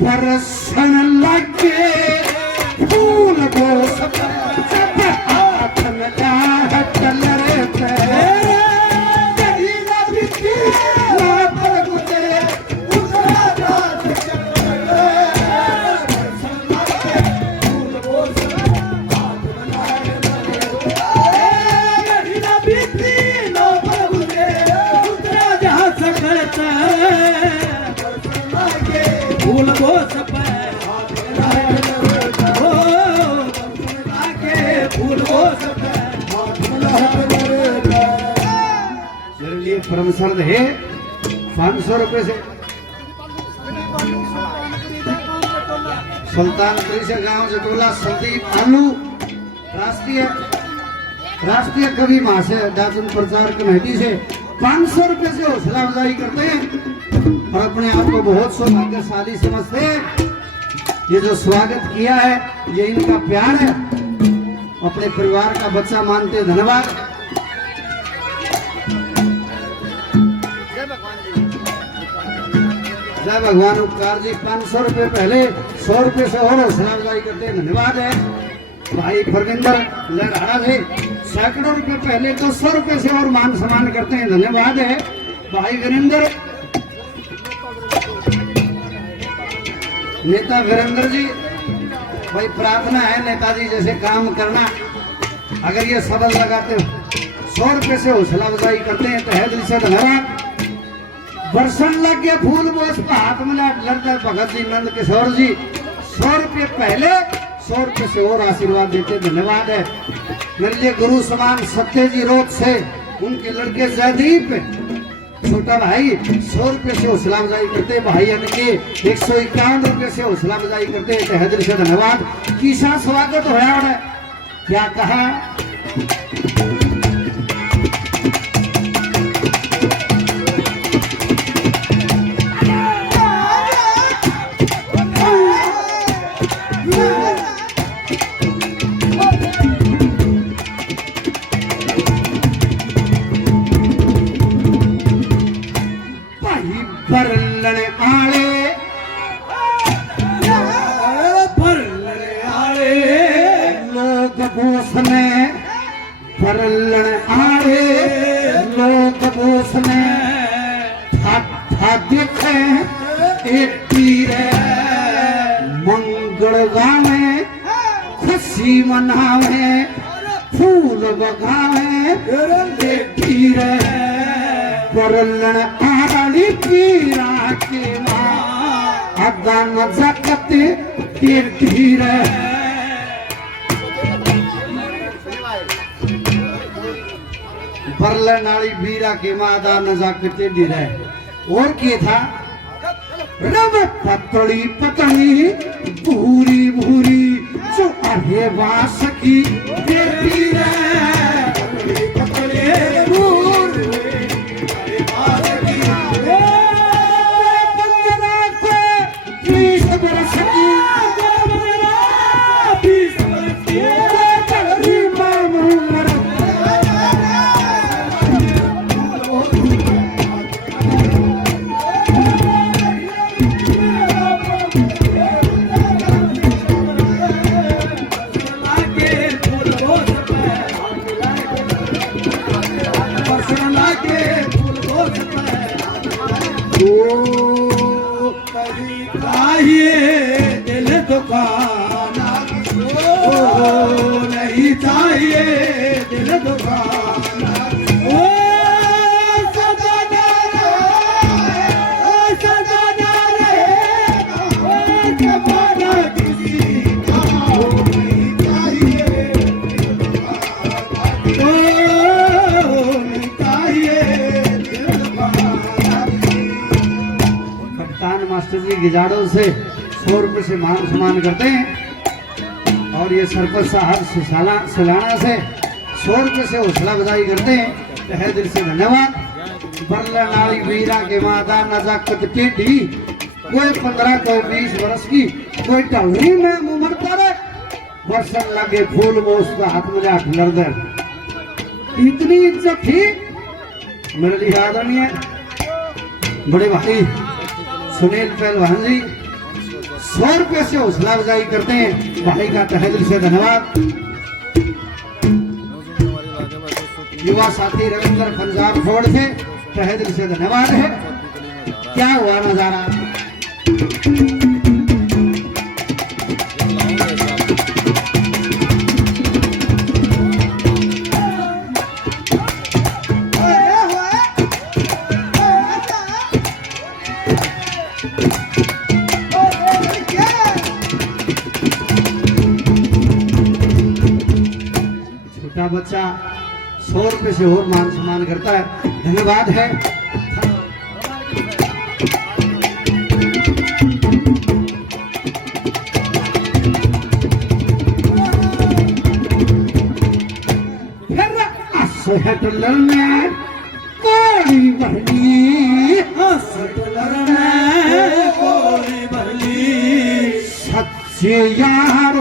बरसन लगे फूल को सब हाथ में चल परमसर्द है 500 रुपए से सुल्तानपुरी से गांव जटोला संदीप आलू राष्ट्रीय कवि महाशय दादन प्रचार कमेटी से 500 रुपए से हौसला अफजाई करते हैं और अपने आप को बहुत सौभाग्यशाली समझते हैं। ये जो स्वागत किया है ये इनका प्यार है, अपने परिवार का बच्चा मानते। धन्यवाद। जय भगवान उपकार जी। 500 रुपए पहले 100 रुपए से और हौसला अफजाई करते हैं। धन्यवाद है भाई फरविंदर लड़ाड़ा से सैकड़ों रुपए पहले 200 रुपए से और मान सम्मान करते हैं। धन्यवाद है भाई वीरेंद्र, नेता वीरेंद्र जी। भाई प्रार्थना है नेताजी जैसे काम करना। अगर ये सबल लगाते हो 100 रुपए से हौसला अफजाई करते हैं तहे दिल से धन्यवाद। बरसन लग गया फूल बोस हाथ में लड़ते भगत जी नंद किशोर जी 100 रुपये पहले 100 रुपये से और आशीर्वाद देते। धन्यवाद है मेरे लिए गुरु समान सत्य जी रोड से उनके लड़के जयदीप छोटा भाई 100 रुपये से हौसला अफजाई करते। भाई इनके 151 रुपये से हौसला अफजाई करते हैं तहे दिल से धन्यवाद। किसा स्वागत होया है क्या कहा भरलने आले लोग बोसने भरलने आले लोग बोसने था देखे एक तीर मंगल गावे खुशी मनावे फूल बगावे एक तीर भरलने आली पीरा के अदान जकते तीर बरलन वाली बीरा के मादा नजाकते ढीर और क्या था रब पतली पतली भूरी भूरी जो अरे वास की बेटी कभी चाहिए दिल दुखाना किसको नहीं चाहिए दिल दुखाना ओ सदा ना रहे ओ जमाना किसी का नहीं चाहिए दिल दुखाना नहीं चाहिए दिल दुखाना। कप्तान मास्टर जी गिजाड़ों से 100 रुपये से मान सम्मान करते हैं और ये सरपंच साहब सिलाना से 100 रुपये से हौसला बधाई करते हैं। तहे दिल से धन्यवाद। बरला नाली वीरा के माता नजाकत टेढ़ी कोई 15 कोई 20 वर्ष की कोई टहरी में उम्र करे बरसन लगे फूल वो उसका हाथ में जाट लड़दर इतनी इज्जत थी मेरे लिए आदरणीय बड़े भाई सुनील पहलवान जी 100 रुपये से हौसला अफजाई करते हैं। भाई का तहे दिल से धन्यवाद। युवा साथी रविंद्र पंजाब फोर्ड से तहे दिल से धन्यवाद है। क्या हुआ नजारा बच्चा 100 रुपये से और मान सम्मान करता है। धन्यवाद है। फिर में कोई बहनी कोई बहनी सच्चे यार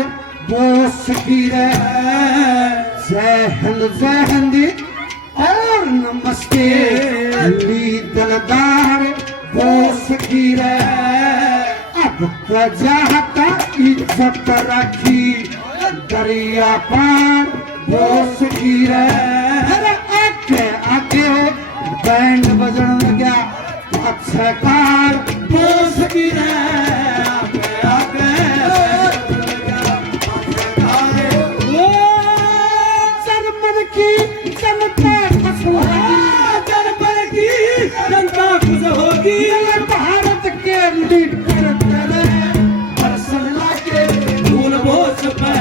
बोस की जय हिंद और नमस्ते ली दलदार बोस की अब प्रजाता इज्जत रखी दरिया पार बोस की आगे आगे बैंड बजन लगा अच्छा कार बोस की जनता खुश होगी भारत के लीडर बरसन लाके फूल बोस पे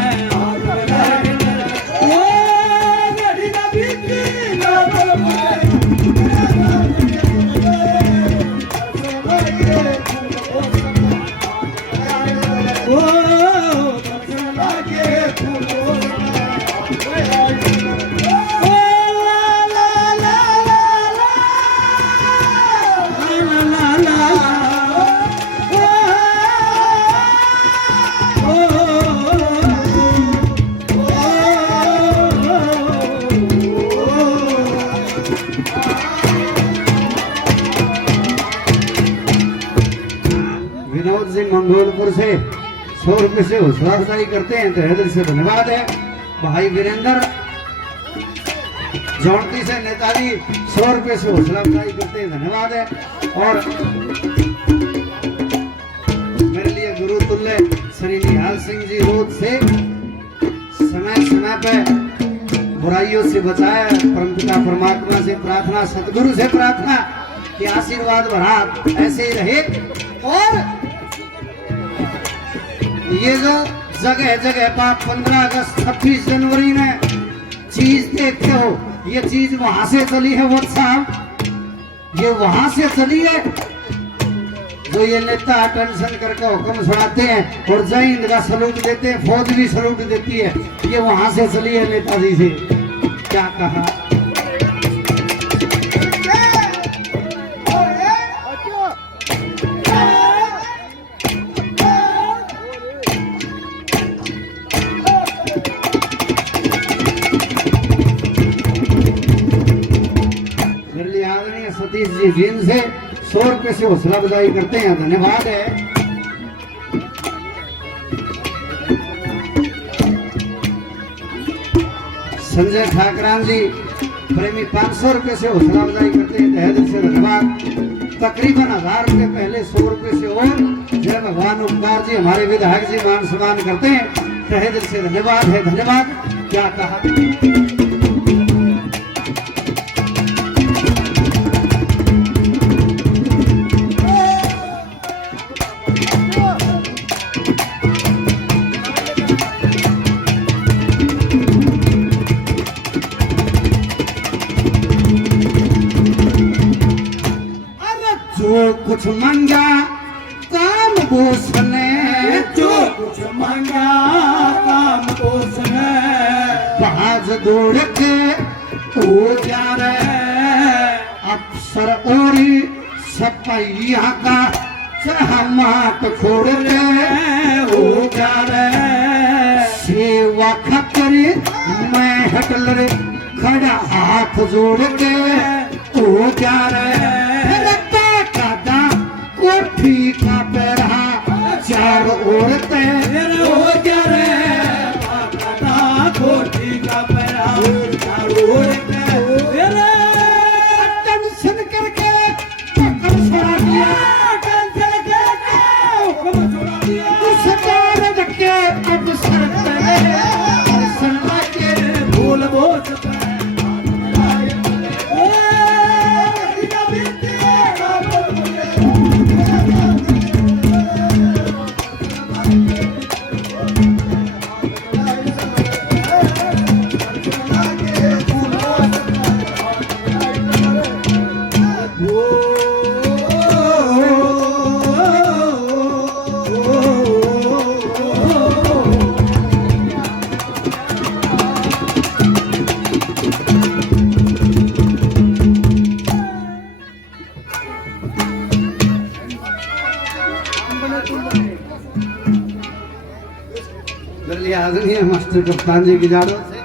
विनोद सिंह मंगोलपुर से 100 रुपये से हौसला अफजाई करते हैं। तो दिल से धन्यवाद है। भाई वीरेंद्र जौनती से नेताजी 100 रुपये से हौसला अफजाई करते हैं। धन्यवाद है। और मेरे लिए गुरु तुल्य श्री निहाल सिंह जी रोड से समय समय पे बुराइयों से बचाया। परमपिता परमात्मा से प्रार्थना सतगुरु से प्रार्थना कि आशीर्वाद भरा ऐसे ही रहे। और ये जो जगह जगह पर 15 अगस्त 26 जनवरी में चीज देखते हो ये चीज वहां से चली है। वोट साहब ये वहां से चली है जो ये नेता टेंशन करके हुक्म सुनाते हैं और जय हिंद का सलूट देते हैं। फौज भी सलूट देती है। ये वहां से चली है नेताजी से। क्या कहा सतीश जी जीन से 100 रुपये से हौसला बधाई करते हैं। धन्यवाद है। संजय ठाकरान जी प्रेमी 500 रुपये से हौसला बधाई करते हैं। तहे दिल से धन्यवाद। तकरीबन 1000 रुपये पहले 100 रुपये से और जय भगवान उपकार जी हमारे विधायक जी मान सम्मान करते हैं। तहे दिल से धन्यवाद है, धन्यवाद। क्या कहा कुछ मांगा काम उसने, जो कुछ मांगा काम उसने, बाज दौड़ के हो जा रहे अफसर और सपैया का सहमत खोड़ के हो जा रहे सेवा खतर मैं हटलर खड़ा हाथ जोड़ के हो जा रहे कोठी का पैरा चार औरतें हो जा रहे कोठी का पैरा चार औरतें टेंशन करके पकड़ छोड़ा दिया, टेंशन करके हुक्म छोड़ा दिया, उस चार धक्के अब सर के भूल बोझ आदरणीय मास्टर कप्तान जी की जाड़ो से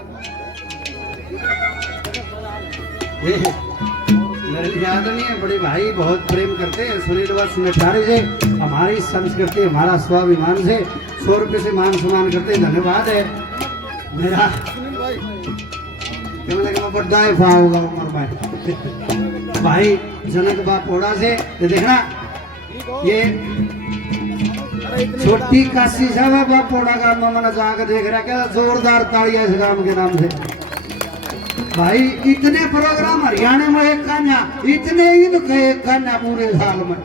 मेरे आदरणीय बड़े भाई बहुत प्रेम करते हैं सुनील वत्स नठारे से हमारी संस्कृति हमारा स्वाभिमान से 100 रुपये से मान सम्मान करते हैं। धन्यवाद है मेरा बड़ा होगा उमर में भाई जनक बापोड़ा से देखना ये छोटी काशी साहब बापोड़ा का मैंने जाकर देख रहा क्या जोरदार तालियां इस गांव के नाम से। भाई इतने प्रोग्राम हरियाणा में एक कान्या, इतने ईद के एक कान्या पूरे साल में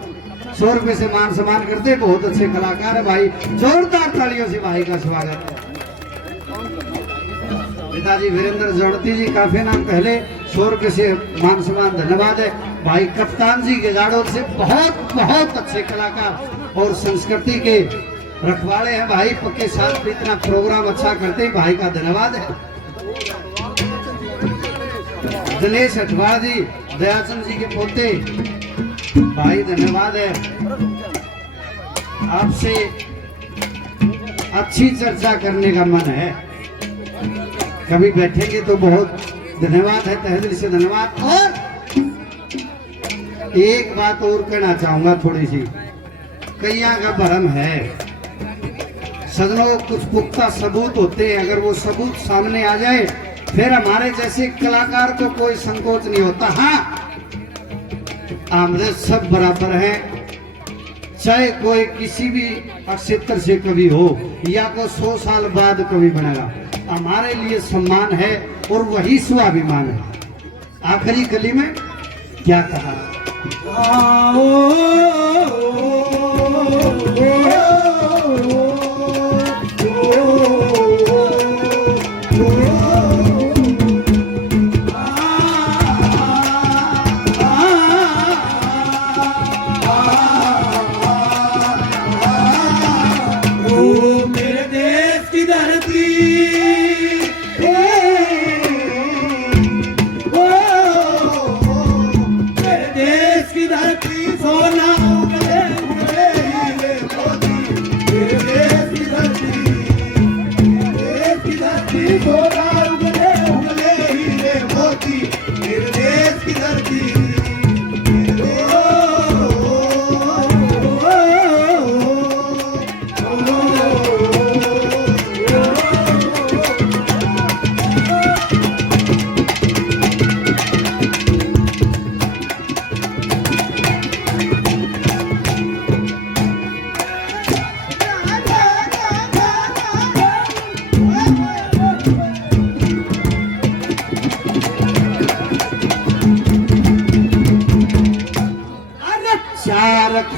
100 रुपये से मान सम्मान करते। बहुत अच्छे कलाकार है भाई, जोरदार तालियों से भाई का स्वागत। पिताजी वीरेंद्र जोड़ती जी काफी नाम पहले 100 रुपये से मान सम्मान धन्यवाद है। भाई कप्तान जी के जाड़ों से बहुत बहुत अच्छे कलाकार और संस्कृति के रखवाले हैं भाई, पक्के साथ भी इतना प्रोग्राम अच्छा करते हैं भाई का धन्यवाद है। दिनेश अठवाल जी दयाचंद जी के पोते भाई धन्यवाद है। आपसे अच्छी चर्चा करने का मन है, कभी बैठेंगे तो बहुत धन्यवाद है, तहे दिल से धन्यवाद। और एक बात और कहना चाहूंगा थोड़ी सी, कैया का भरम है सदनों, कुछ पुख्ता सबूत होते हैं, अगर वो सबूत सामने आ जाए फिर हमारे जैसे कलाकार को कोई संकोच नहीं होता। हाँ आमदन सब बराबर है, चाहे कोई किसी भी क्षेत्र से कवि हो या कोई 100 साल बाद कवि बनेगा, हमारे लिए सम्मान है और वही स्वाभिमान है। आखिरी कली में क्या कहा, सोना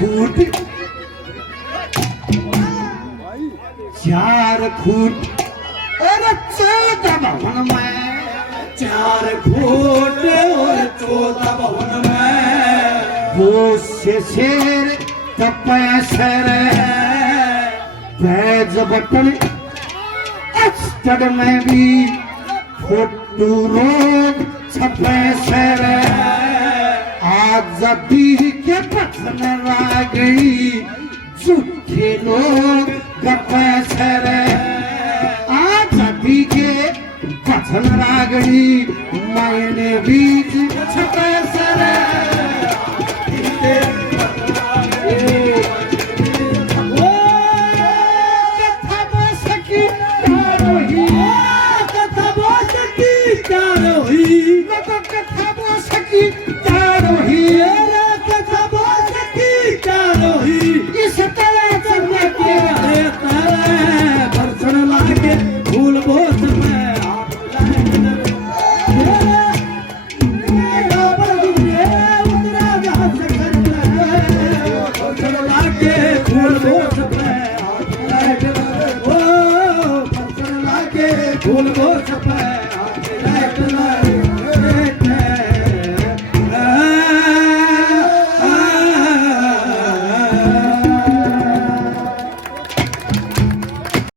खूट 4 खूट और 14 भवन में 4 फुट और 14 भवन में वो शेर तपैसर बैज बटन अस्तर में भी फोटू लोग छपैसर आजादी के पथन रागड़ी झूठे लोग गपैसर आजादी के पथन रागड़ी मैंने बीच छपैसर फूल वो छपे